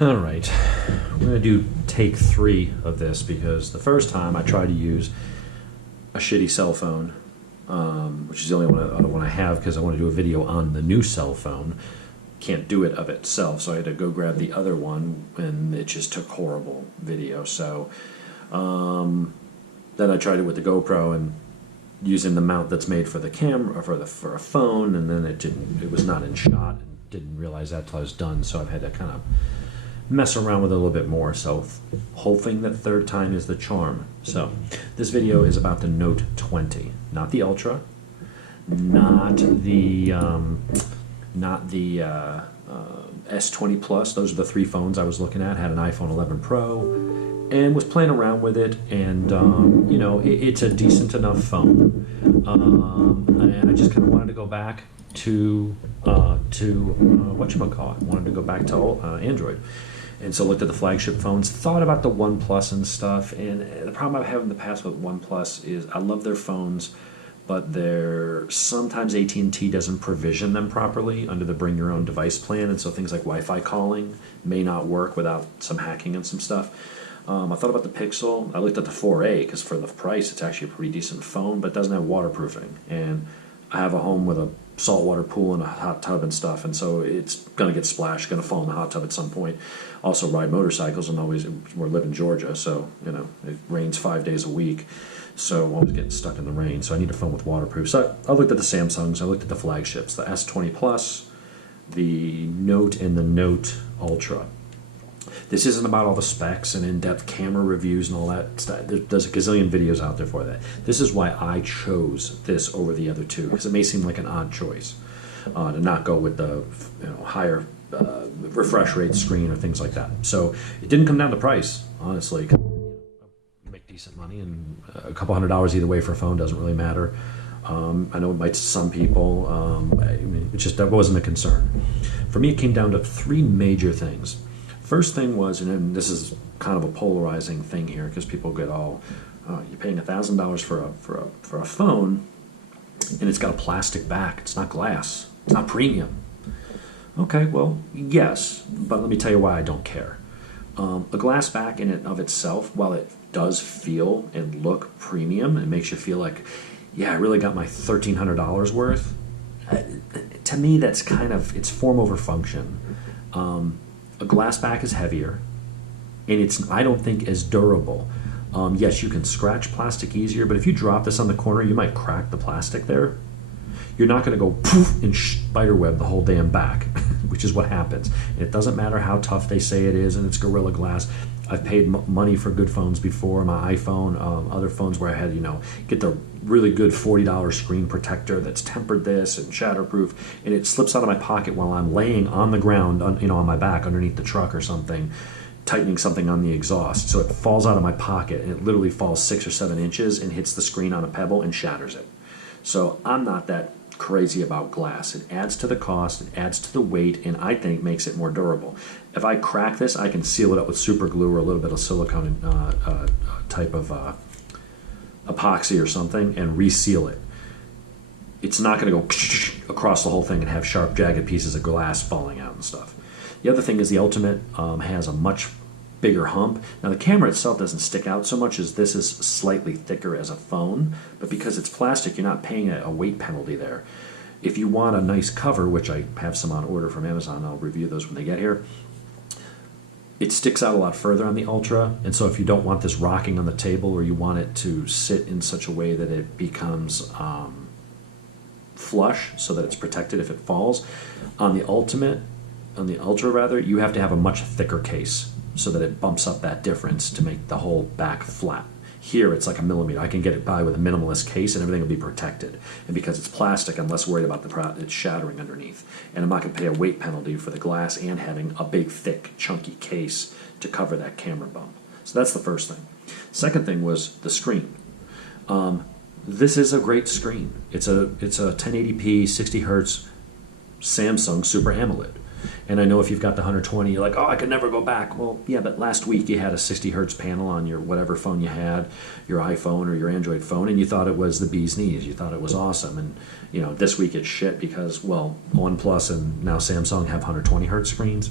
All right, we're going to do take 3 of this because the first time I tried to use a shitty cell phone, which is the only one I have because I want to do a video on the new cell phone. Can't do it of itself, so I had to go grab the other one, and it just took horrible video. So then I tried it with the GoPro and using the mount that's made for the camera for a phone, and then it was not in shot, and didn't realize that till I was done. So I've had to kind of mess around with it a little bit more, so hoping that third time is the charm. So this video is about the Note 20, not the Ultra, not the S20 Plus. Those are the 3 phones I was looking at. Had an iPhone 11 Pro and was playing around with it, and you know, it's a decent enough phone, and I just kind of wanted to go back to whatchamacallit, wanted to go back to Android. And so looked at the flagship phones, thought about the OnePlus and stuff, and the problem I've had in the past with OnePlus is I love their phones, but sometimes AT&T doesn't provision them properly under the bring your own device plan, and so things like Wi-Fi calling may not work without some hacking and some stuff. I thought about the Pixel. I looked at the 4A because for the price it's actually a pretty decent phone, but it doesn't have waterproofing, and I have a home with a saltwater pool and a hot tub and stuff, and so it's going to get splashed, going to fall in the hot tub at some point. Also ride motorcycles, and we live in Georgia, so you know it rains 5 days a week, so I'm always getting stuck in the rain, so I need a phone with waterproof. So I looked at the Samsungs, I looked at the flagships, the S20 Plus, the Note, and the Note Ultra. This isn't about all the specs and in-depth camera reviews and all that stuff. There's a gazillion videos out there for that. This is why I chose this over the other two, because it may seem like an odd choice to not go with the higher refresh rate screen or things like that. So it didn't come down to price, honestly. You make decent money, and a couple $100 either way for a phone doesn't really matter. I know it might to some people. That wasn't a concern. For me, it came down to 3 major things. First thing was, and this is kind of a polarizing thing here because people get all, you're paying $1,000 for a phone, and it's got a plastic back. It's not glass. It's not premium. Okay, well, yes, but let me tell you why I don't care. A glass back in and of itself, while it does feel and look premium, it makes you feel like, yeah, I really got my $1,300 worth. To me, that's it's form over function. A glass back is heavier, and it's, I don't think, as durable. Yes, you can scratch plastic easier, but if you drop this on the corner, you might crack the plastic there. You're not going to go poof and spiderweb the whole damn back, which is what happens. And it doesn't matter how tough they say it is, and it's Gorilla Glass. I've paid money for good phones before, my iPhone, other phones where I had, get the really good $40 screen protector that's tempered this and shatterproof, and it slips out of my pocket while I'm laying on the ground, on my back underneath the truck or something, tightening something on the exhaust. So it falls out of my pocket, and it literally falls 6 or 7 inches and hits the screen on a pebble and shatters it. So I'm not that crazy about glass. It adds to the cost, it adds to the weight, and I think makes it more durable. If I crack this, I can seal it up with super glue or a little bit of silicone type of epoxy or something and reseal it. It's not going to go across the whole thing and have sharp, jagged pieces of glass falling out and stuff. The other thing is the Ultimate has a much bigger hump. Now the camera itself doesn't stick out so much as this is slightly thicker as a phone, but because it's plastic, you're not paying a weight penalty there. If you want a nice cover, which I have some on order from Amazon, I'll review those when they get here, it sticks out a lot further on the Ultra, and so if you don't want this rocking on the table, or you want it to sit in such a way that it becomes flush so that it's protected if it falls, on the Ultra rather, you have to have a much thicker case so that it bumps up that difference to make the whole back flat. Here it's like a millimeter. I can get it by with a minimalist case and everything will be protected. And because it's plastic, I'm less worried about it shattering underneath. And I'm not going to pay a weight penalty for the glass and having a big, thick, chunky case to cover that camera bump. So that's the first thing. Second thing was the screen. This is a great screen. It's a 1080p, 60 hertz Samsung Super AMOLED. And I know if you've got the 120, you're like, oh, I could never go back. Well, yeah, but last week you had a 60 hertz panel on your whatever phone you had, your iPhone or your Android phone, and you thought it was the bee's knees. You thought it was awesome. And this week it's shit because, well, OnePlus and now Samsung have 120 hertz screens.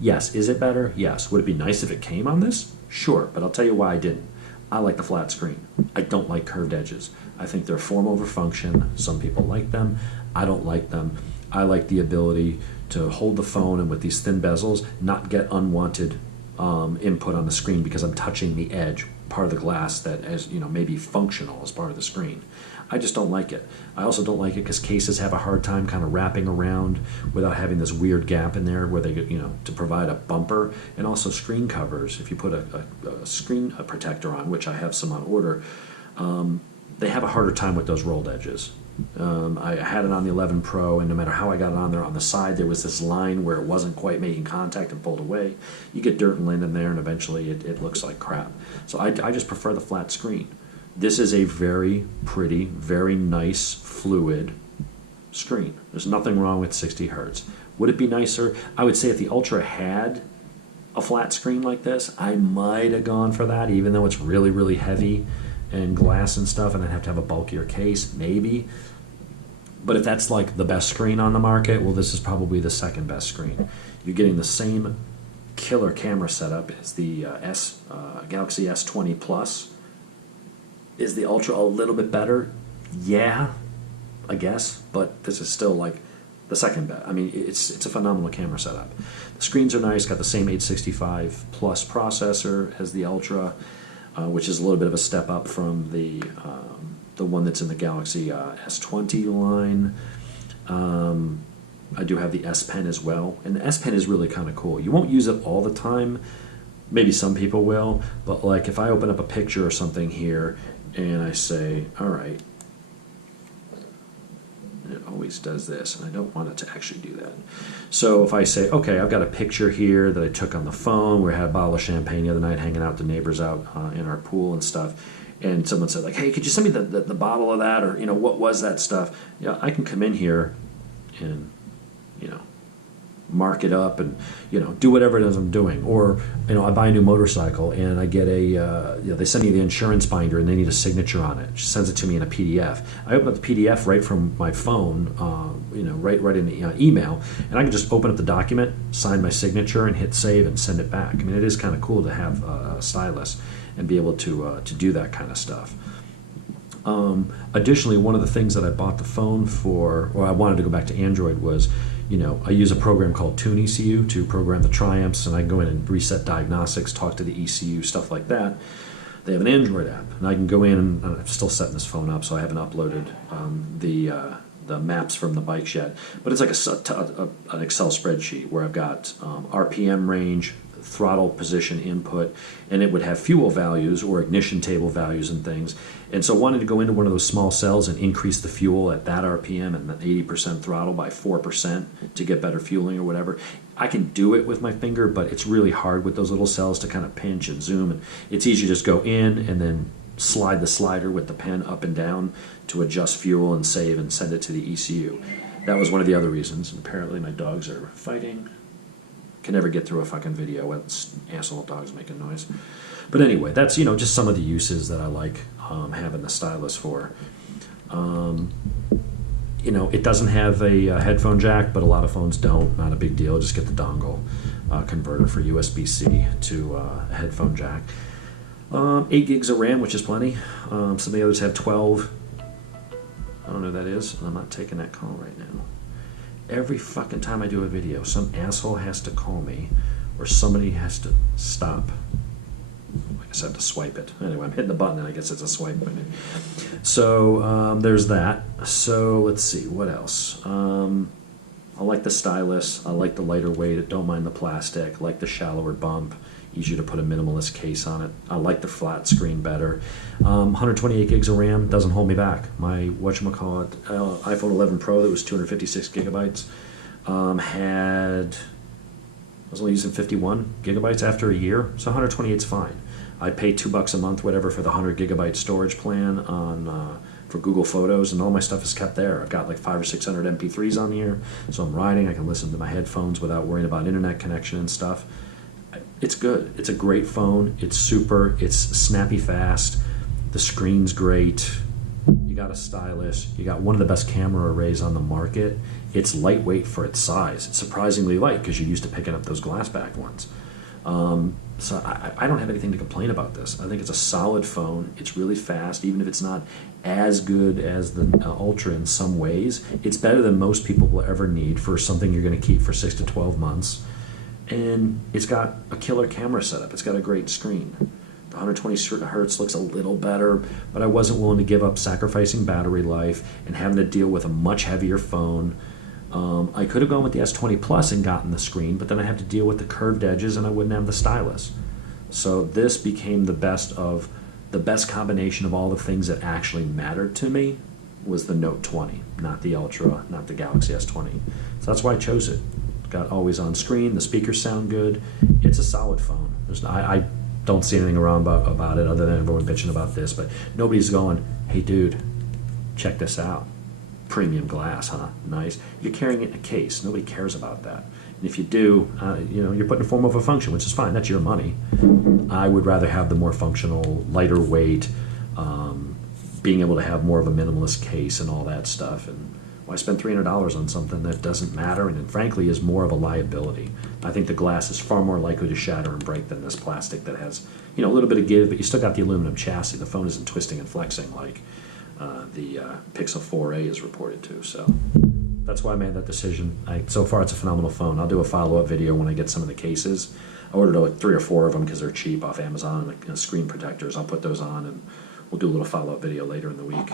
Yes. Is it better? Yes. Would it be nice if it came on this? Sure, but I'll tell you why I didn't. I like the flat screen. I don't like curved edges. I think they're form over function. Some people like them. I don't like them. I like the ability to hold the phone and with these thin bezels not get unwanted input on the screen because I'm touching the edge, part of the glass that may be functional as part of the screen. I just don't like it. I also don't like it because cases have a hard time kind of wrapping around without having this weird gap in there where they get, to provide a bumper. And also screen covers, if you put a screen protector on, which I have some on order, they have a harder time with those rolled edges. I had it on the 11 Pro, and no matter how I got it on there, on the side there was this line where it wasn't quite making contact and pulled away. You get dirt and lint in there, and eventually it looks like crap. So I just prefer the flat screen. This is a very pretty, very nice, fluid screen. There's nothing wrong with 60 hertz. Would it be nicer? I would say if the Ultra had a flat screen like this, I might have gone for that, even though it's really, really heavy and glass and stuff, and I'd have to have a bulkier case, maybe. But if that's like the best screen on the market, well, this is probably the second best screen. You're getting the same killer camera setup as the Galaxy S20 Plus. Is the Ultra a little bit better? Yeah, I guess, but this is still like the second best. I mean, it's a phenomenal camera setup. The screens are nice, got the same 865 Plus processor as the Ultra, which is a little bit of a step up from the one that's in the Galaxy S20 line. I do have the S Pen as well, and the S Pen is really kind of cool. You won't use it all the time. Maybe some people will, but like if I open up a picture or something here and I say, all right, it always does this, and I don't want it to actually do that. So if I say, okay, I've got a picture here that I took on the phone. We had a bottle of champagne the other night hanging out, the neighbors out in our pool and stuff, and someone said, like, hey, could you send me the bottle of that, or, what was that stuff? Yeah, I can come in here and, mark it up and, do whatever it is I'm doing. Or, I buy a new motorcycle and I get they send me the insurance binder and they need a signature on it. She sends it to me in a PDF. I open up the PDF right from my phone, right in the email, and I can just open up the document, sign my signature, and hit save and send it back. I mean, it is kind of cool to have a stylus and be able to do that kind of stuff. Additionally, one of the things that I bought the phone for, or I wanted to go back to Android, was, I use a program called Tune ECU to program the Triumphs, and I can go in and reset diagnostics, talk to the ECU, stuff like that. They have an Android app, and I can go in, and I'm still setting this phone up, so I haven't uploaded the maps from the bikes yet. But it's like an Excel spreadsheet where I've got RPM range, throttle position input, and it would have fuel values or ignition table values and things. And so wanted to go into one of those small cells and increase the fuel at that RPM and the 80% throttle by 4% to get better fueling or whatever. I can do it with my finger, but it's really hard with those little cells to kind of pinch and zoom. And it's easy to just go in and then slide the slider with the pen up and down to adjust fuel and save and send it to the ECU. That was one of the other reasons. And apparently my dogs are fighting. Can never get through a fucking video with asshole dogs making noise. But anyway, that's just some of the uses that I like having the stylus for. It doesn't have a headphone jack, but a lot of phones don't. Not a big deal. Just get the dongle converter for USB-C to a headphone jack. 8 gigs of RAM, which is plenty. Some of the others have 12. I don't know who that is, and I'm not taking that call right now. Every fucking time I do a video, some asshole has to call me, or somebody has to stop. I guess I have to swipe it. Anyway, I'm hitting the button, and I guess it's a swipe. So there's that. So let's see, what else? I like the stylus. I like the lighter weight. I don't mind the plastic. I like the shallower bump. Easier to put a minimalist case on it. I like the flat screen better. 128 gigs of RAM doesn't hold me back. My iPhone 11 Pro that was 256 gigabytes I was only using 51 gigabytes after a year, so 128 is fine. I pay $2 a month, whatever, for the 100 gigabyte storage plan for Google Photos, and all my stuff is kept there. I've got like 500 or 600 MP3s on here, so I'm riding. I can listen to my headphones without worrying about internet connection and stuff. It's good. It's a great phone. It's super. It's snappy fast. The screen's great. You got a stylus. You got one of the best camera arrays on the market. It's lightweight for its size. It's surprisingly light because you're used to picking up those glass-backed ones. So I don't have anything to complain about this. I think it's a solid phone. It's really fast, even if it's not as good as the Ultra in some ways. It's better than most people will ever need for something you're going to keep for 6 to 12 months. And it's got a killer camera setup. It's got a great screen. The 120 hertz looks a little better, but I wasn't willing to give up sacrificing battery life and having to deal with a much heavier phone. I could have gone with the S20 Plus and gotten the screen, but then I have to deal with the curved edges and I wouldn't have the stylus. So this became the best combination of all the things that actually mattered to me was the Note 20, not the Ultra, not the Galaxy S20. So that's why I chose it. Got always on screen, the speakers sound good. It's a solid phone. I don't see anything wrong about it other than everyone bitching about this, but nobody's going, hey dude, check this out. Premium glass, huh? Nice. You're carrying it in a case. Nobody cares about that. And if you do, you're putting a form of a function, which is fine. That's your money. I would rather have the more functional, lighter weight, being able to have more of a minimalist case and all that stuff. And why spend $300 on something that doesn't matter and frankly is more of a liability? I think the glass is far more likely to shatter and break than this plastic that has a little bit of give, but you still got the aluminum chassis. The phone isn't twisting and flexing like the Pixel 4a is reported to. So that's why I made that decision. So far it's a phenomenal phone. I'll do a follow-up video when I get some of the cases. I ordered like 3 or 4 of them because they're cheap off Amazon, and screen protectors. I'll put those on and we'll do a little follow-up video later in the week.